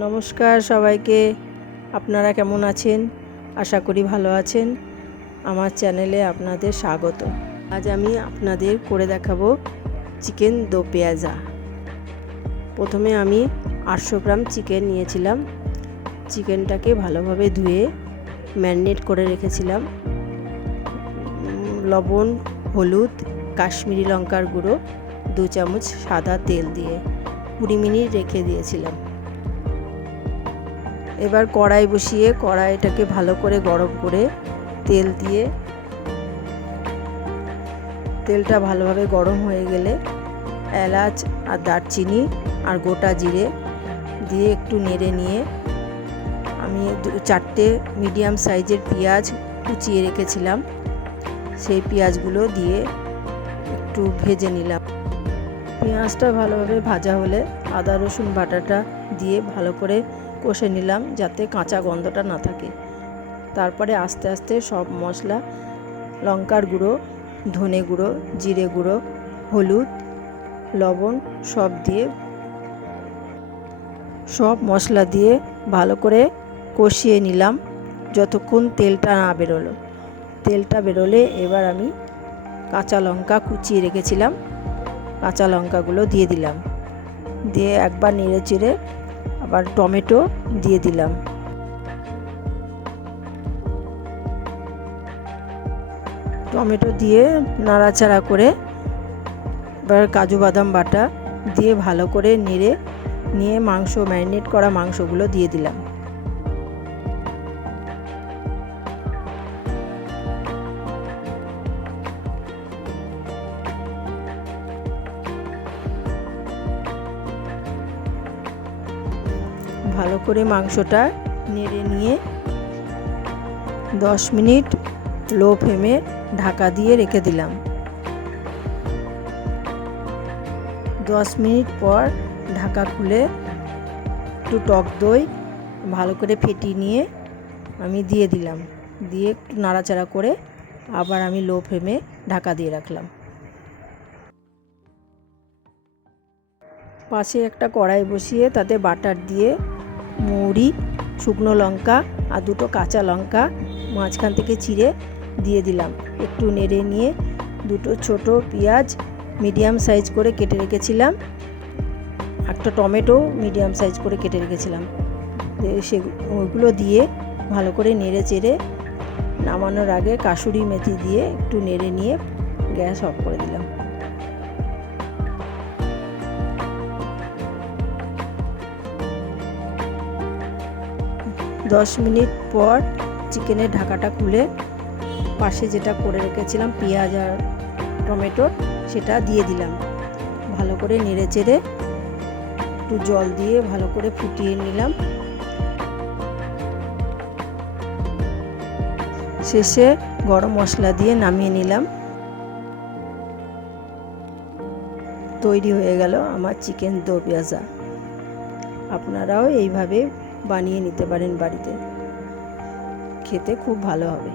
নমস্কার সবাইকে। আপনারা কেমন আছেন? আশা করি ভালো আছেন। আমার চ্যানেলে আপনাদের স্বাগত। আজ আমি আপনাদের করে দেখাবো চিকেন দো পেঁয়াজা। প্রথমে আমি 800 গ্রাম চিকেন নিয়েছিলাম। চিকেনটাকে ভালোভাবে ধুয়ে ম্যারিনেট করে রেখেছিলাম। লবণ, হলুদ, কাশ্মীরি লঙ্কার গুঁড়ো, 2 চামচ সাদা তেল দিয়ে 20 মিনিট রেখে দিয়েছিলাম। এবার কড়াই বসিয়ে কড়াইটাকে ভালো করে গরম করে তেল দিয়ে, তেলটা ভালোভাবে গরম হয়ে গেলে এলাচ আর দারচিনি আর গোটা জিরে দিয়ে একটু নেড়ে নিয়ে আমি 4টে মিডিয়াম সাইজের পেঁয়াজ কুচিয়ে রেখেছিলাম, সেই পেঁয়াজগুলো দিয়ে একটু ভেজে নিলাম। পেঁয়াজটা ভালোভাবে ভাজা হলে আদা রসুন বাটাটা দিয়ে ভালো করে কষে নিলাম যাতে কাঁচা গন্ধটা না থাকে। তারপরে আস্তে আস্তে সব মশলা, লঙ্কার গুঁড়ো, ধনে গুঁড়ো, জিরে গুঁড়ো, হলুদ, লবণ সব মশলা দিয়ে ভালো করে কষিয়ে নিলাম যতক্ষণ তেলটা না বেরোলো। তেলটা বেরোলে এবার আমি কাঁচা লঙ্কা কুচিয়ে রেখেছিলাম, কাঁচা লঙ্কাগুলো দিয়ে দিলাম। দিয়ে একবার নেড়ে চেড়ে আবার টমেটো দিয়ে দিলাম। টমেটো দিয়ে নাড়াচাড়া করে এবার কাজু বাদাম বাটা দিয়ে ভালো করে নেড়ে নিয়ে ম্যারিনেট করা মাংসগুলো দিয়ে দিলাম। ভালো করে মাংসটা নেড়ে নিয়ে 10 মিনিট লো ফ্লেমে ঢাকা দিয়ে রেখে দিলাম। 10 মিনিট পর ঢাকা খুলে একটু টক দই ভালো করে ফেটিয়ে নিয়ে আমি দিয়ে দিলাম। দিয়ে একটু নাড়াচাড়া করে আবার আমি লো ফ্লেমে ঢাকা দিয়ে রাখলাম। পাশে একটা কড়াই বসিয়ে তাতে বাটার দিয়ে মৌরি, শুকনো লঙ্কা আর 2টো কাঁচা লঙ্কা মাঝখান থেকে চিড়ে দিয়ে দিলাম। একটু নেড়ে নিয়ে 2টো ছোট পেঁয়াজ মিডিয়াম সাইজ করে কেটে রেখেছিলাম, একটা টমেটো মিডিয়াম সাইজ করে কেটে রেখেছিলাম, ওগুলো দিয়ে ভালো করে নেড়ে চেড়ে নামানোর আগে কাসুরি মেথি দিয়ে একটু নেড়ে নিয়ে গ্যাস অফ করে দিলাম। দশ মিনিট পর চিকেনের ঢাকাটা খুলে পাশে যেটা করে রেখেছিলাম পেঁয়াজ আর টমেটো সেটা দিয়ে দিলাম। ভালো করে নেড়ে চেড়ে একটু জল দিয়ে ভালো করে ফুটিয়ে নিলাম। শেষে গরম মশলা দিয়ে নামিয়ে নিলাম। তৈরি হয়ে গেল আমার চিকেন দো পেঁয়াজা। আপনারাও এইভাবে বানিয়ে নিতে পারেন বাড়িতে, খেতে খুব ভালো হবে।